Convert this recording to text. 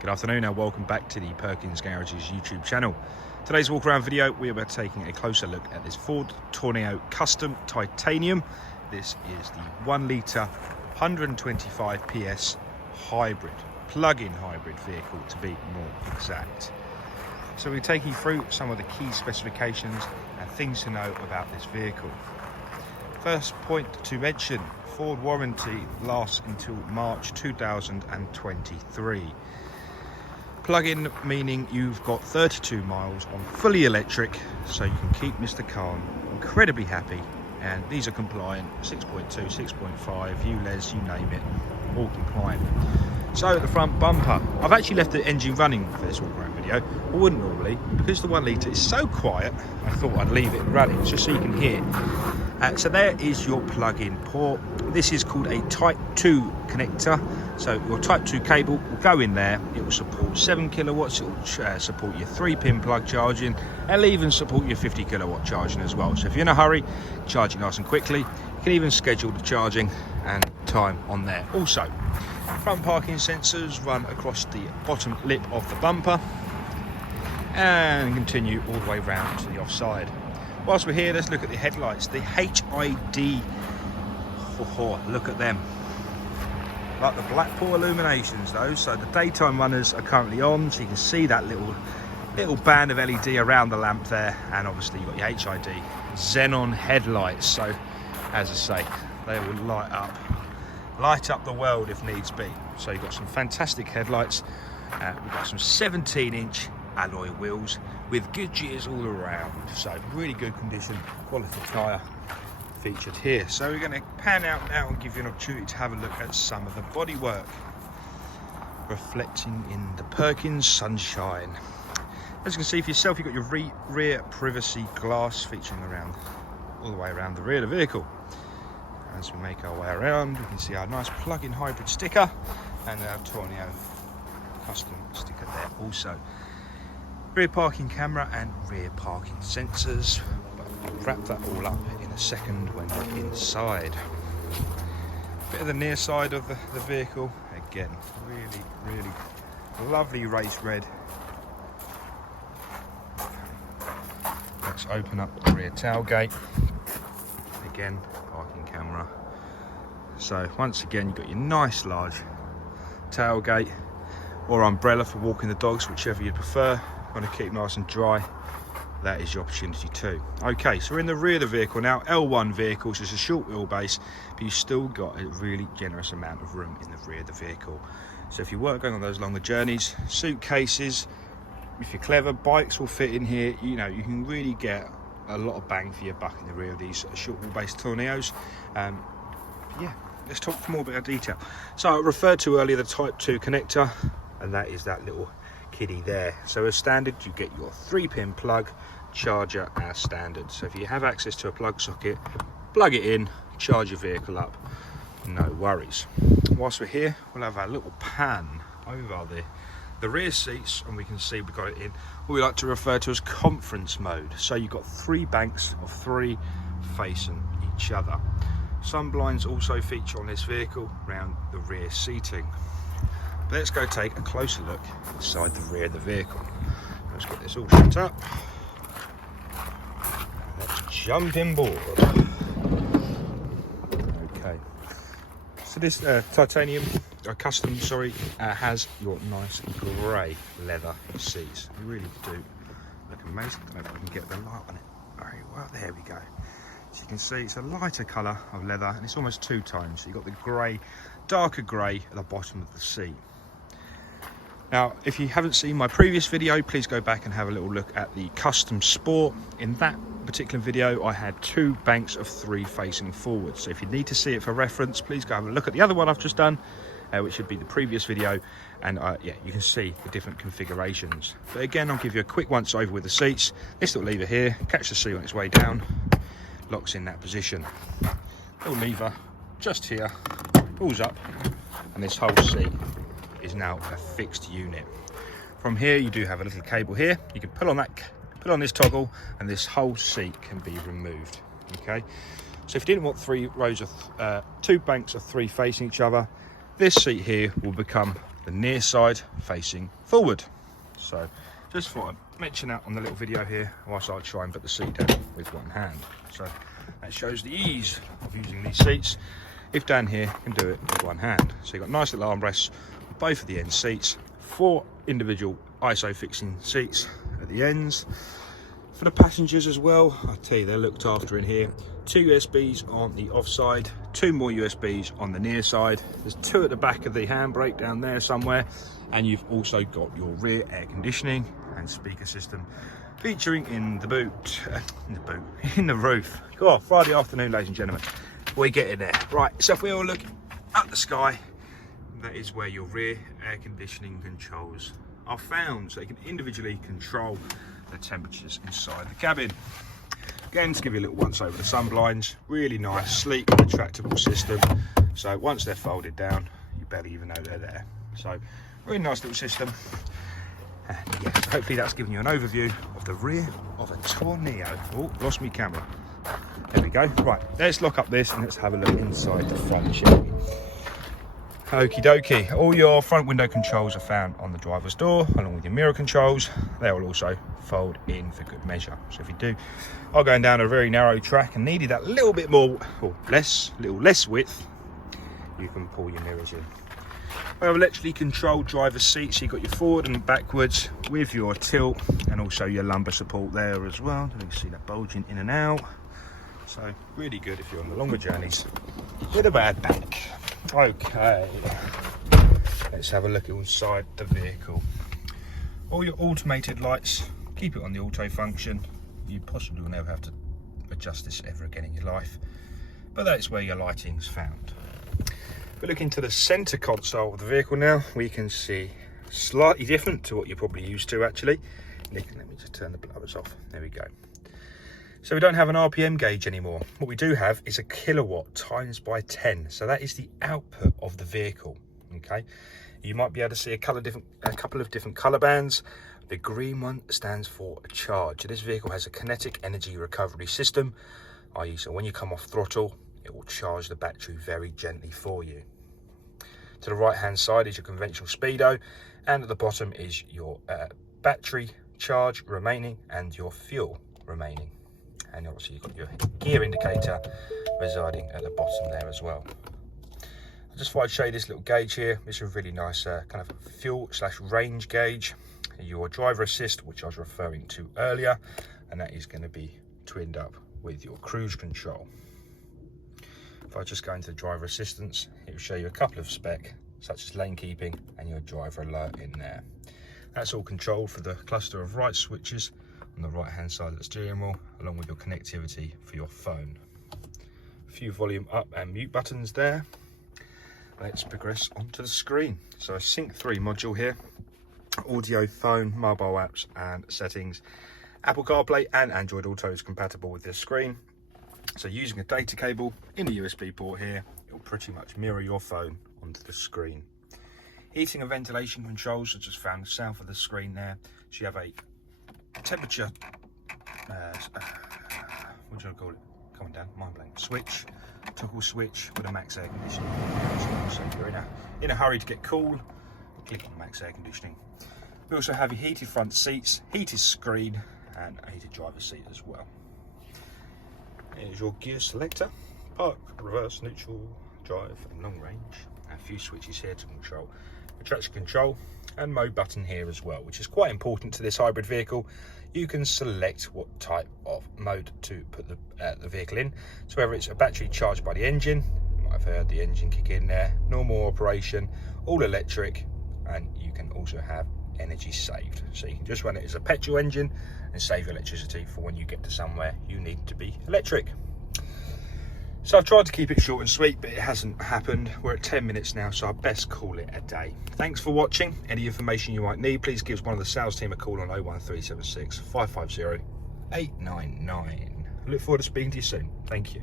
Good afternoon and welcome back to the Perkins Garages YouTube channel. Today's walk around video, we are taking a closer look at this Ford Tourneo Custom Titanium. This is the 1 litre 125 PS hybrid, plug-in hybrid vehicle to be more exact. So we're taking you through some of the key specifications and things to know about this vehicle. First point to mention, Ford warranty lasts until March 2023. Plug-in meaning you've got 32 miles on fully electric, so you can keep Mr. Khan incredibly happy. And these are compliant, 6.2, 6.5, ULEZ, you name it, all compliant. So at the front bumper, I've actually left the engine running for this walk around video. I wouldn't normally, because the 1 litre is so quiet, I thought I'd leave it running just so you can hear. So there is your plug-in port. This is called a Type 2 connector. So your Type 2 cable will go in there. It will support 7 kilowatts. It will support your 3-pin plug charging. It'll even support your 50 kilowatt charging as well. So if you're in a hurry, charge it nice and quickly. You can even schedule the charging and time on there. Also, front parking sensors run across the bottom lip of the bumper and continue all the way round to the offside. Whilst we're here, let's look at the headlights. The HID, look at them. Like the Blackpool illuminations though, so the daytime runners are currently on, so you can see that little band of LED around the lamp there, and obviously you've got your HID xenon headlights, so as I say, they will light up the world if needs be. So you've got some fantastic headlights. We've got some 17-inch alloy wheels with good gears all around, so really good condition, quality tyre featured here. So we're going to pan out now and give you an opportunity to have a look at some of the bodywork reflecting in the Perkins sunshine. As you can see for yourself, you've got your rear privacy glass featuring around all the way around the rear of the vehicle. As we make our way around, we can see our nice plug-in hybrid sticker and our Tourneo custom sticker there also. Rear parking camera and rear parking sensors, but I'll wrap that all up in a second when we're inside. Bit of the near side of the vehicle, again, really lovely race red. Let's open up the rear tailgate. Again, parking camera. So once again, you've got your nice large tailgate or umbrella for walking the dogs, whichever you prefer. Want to keep nice and dry, that is your opportunity too. Okay, so we're in the rear of the vehicle now. L1 vehicle, so it's a short wheelbase, but you've still got a really generous amount of room in the rear of the vehicle. So if you were going on those longer journeys, suitcases, if you're clever, bikes will fit in here. You know, you can really get a lot of bang for your buck in the rear of these short wheelbase Tourneos. Yeah, let's talk more about detail. So I referred to earlier the Type 2 connector, and that is that little kiddie there. So as standard, you get your 3-pin plug charger as standard. So if you have access to a plug socket, plug it in, charge your vehicle up, no worries. Whilst we're here, we'll have our little pan over the rear seats, and we can see we've got it in what we like to refer to as conference mode. So you've got 3 banks of 3 facing each other. Sun blinds also feature on this vehicle around the rear seating. Let's go take a closer look inside the rear of the vehicle. Let's get this all shut up. Let's jump in board. Okay. So this titanium, custom, has your nice grey leather seats. They really do look amazing. I don't know if I can get the light on it very well. There we go. So you can see it's a lighter colour of leather, and it's almost 2 tones. So you've got the grey, darker grey at the bottom of the seat. Now, if you haven't seen my previous video, please go back and have a little look at the Custom Sport. In that particular video, I had 2 banks of 3 facing forward. So if you need to see it for reference, please go have a look at the other one I've just done, which should be the previous video. And yeah, you can see the different configurations. But again, I'll give you a quick once over with the seats. This little lever here, catch the seat on its way down, locks in that position. Little lever just here, pulls up, and this whole seat is now a fixed unit. From here, you do have a little cable here. You can pull on this toggle, and this whole seat can be removed. Okay, so if you didn't want 2 banks of 3 facing each other, this seat here will become the near side facing forward. So just thought I'd mention that on the little video here whilst I try and put the seat down with one hand. So that shows the ease of using these seats. If down here, you can do it with one hand. So you've got nice little armrests on both of the end seats, 4 individual ISO fixing seats at the ends. For the passengers as well, I'll tell you, they're looked after in here. 2 USBs on the offside, 2 more USBs on the near side. There's 2 at the back of the handbrake down there somewhere. And you've also got your rear air conditioning and speaker system featuring in the boot, in the roof. Go on, Friday afternoon, ladies and gentlemen. We get in there. Right, so if we all look at the sky, that is where your rear air conditioning controls are found. So you can individually control the temperatures inside the cabin. Again, to give you a little once over the sun blinds, really nice, sleek, retractable system. So once they're folded down, you barely even know they're there. So really nice little system. And yeah, so hopefully that's given you an overview of the rear of a Tourneo. Oh, lost me camera. There we go. Right, let's lock up this and let's have a look inside the front, shall we? Okie dokie. All your front window controls are found on the driver's door, along with your mirror controls. They will also fold in for good measure. So if you do are going down a very narrow track and needed that little bit more, or little less width, you can pull your mirrors in. We have electrically controlled driver's seats. So you've got your forward and backwards with your tilt and also your lumbar support there as well. You can see that bulging in and out. So really good if you're on the longer journeys with a bad back. Okay, let's have a look inside the vehicle. All your automated lights, keep it on the auto function. You possibly will never have to adjust this ever again in your life, but that's where your lighting's found. If we look into the center console of the vehicle now, we can see slightly different to what you're probably used to actually. Nick, let me just turn the blowers off. There we go. So we don't have an RPM gauge anymore. What we do have is a kilowatt times by 10. So that is the output of the vehicle, okay? You might be able to see a couple of different color bands. The green one stands for a charge. This vehicle has a kinetic energy recovery system, i.e. so when you come off throttle, it will charge the battery very gently for you. To the right hand side is your conventional speedo, and at the bottom is your battery charge remaining and your fuel remaining. And obviously you've got your gear indicator residing at the bottom there as well. I just thought I'd show you this little gauge here. It's a really nice kind of fuel/range gauge. Your driver assist, which I was referring to earlier, and that is going to be twinned up with your cruise control. If I just go into the driver assistance, it will show you a couple of spec, such as lane keeping and your driver alert in there. That's all controlled for the cluster of right switches on the right hand side of the steering wheel, along with your connectivity for your phone. A few volume up and mute buttons there. Let's progress onto the screen. So a Sync 3 module here, audio, phone, mobile apps and settings. Apple CarPlay and Android Auto is compatible with this screen. So using a data cable in the USB port here, it will pretty much mirror your phone onto the screen. Heating and ventilation controls are just found south of the screen there. So you have a temperature, what do you call it? Come on down, mind blank. Switch, toggle switch with a max air conditioning. So if you're in a hurry to get cool, click on max air conditioning. We also have your heated front seats, heated screen, and a heated driver's seat as well. Here's your gear selector, park, reverse, neutral, drive, and long range. A few switches here to control the traction control and mode button here as well, which is quite important to this hybrid vehicle. You can select what type of mode to put the vehicle in. So whether it's a battery charged by the engine, you might have heard the engine kick in there, normal operation, all electric, and you can also have energy saved. So you can just run it as a petrol engine and save electricity for when you get to somewhere you need to be electric. So I've tried to keep it short and sweet, but it hasn't happened. We're at 10 minutes now, so I best call it a day. Thanks for watching. Any information you might need, please give one of the sales team a call on 01376 550 899. I look forward to speaking to you soon. Thank you.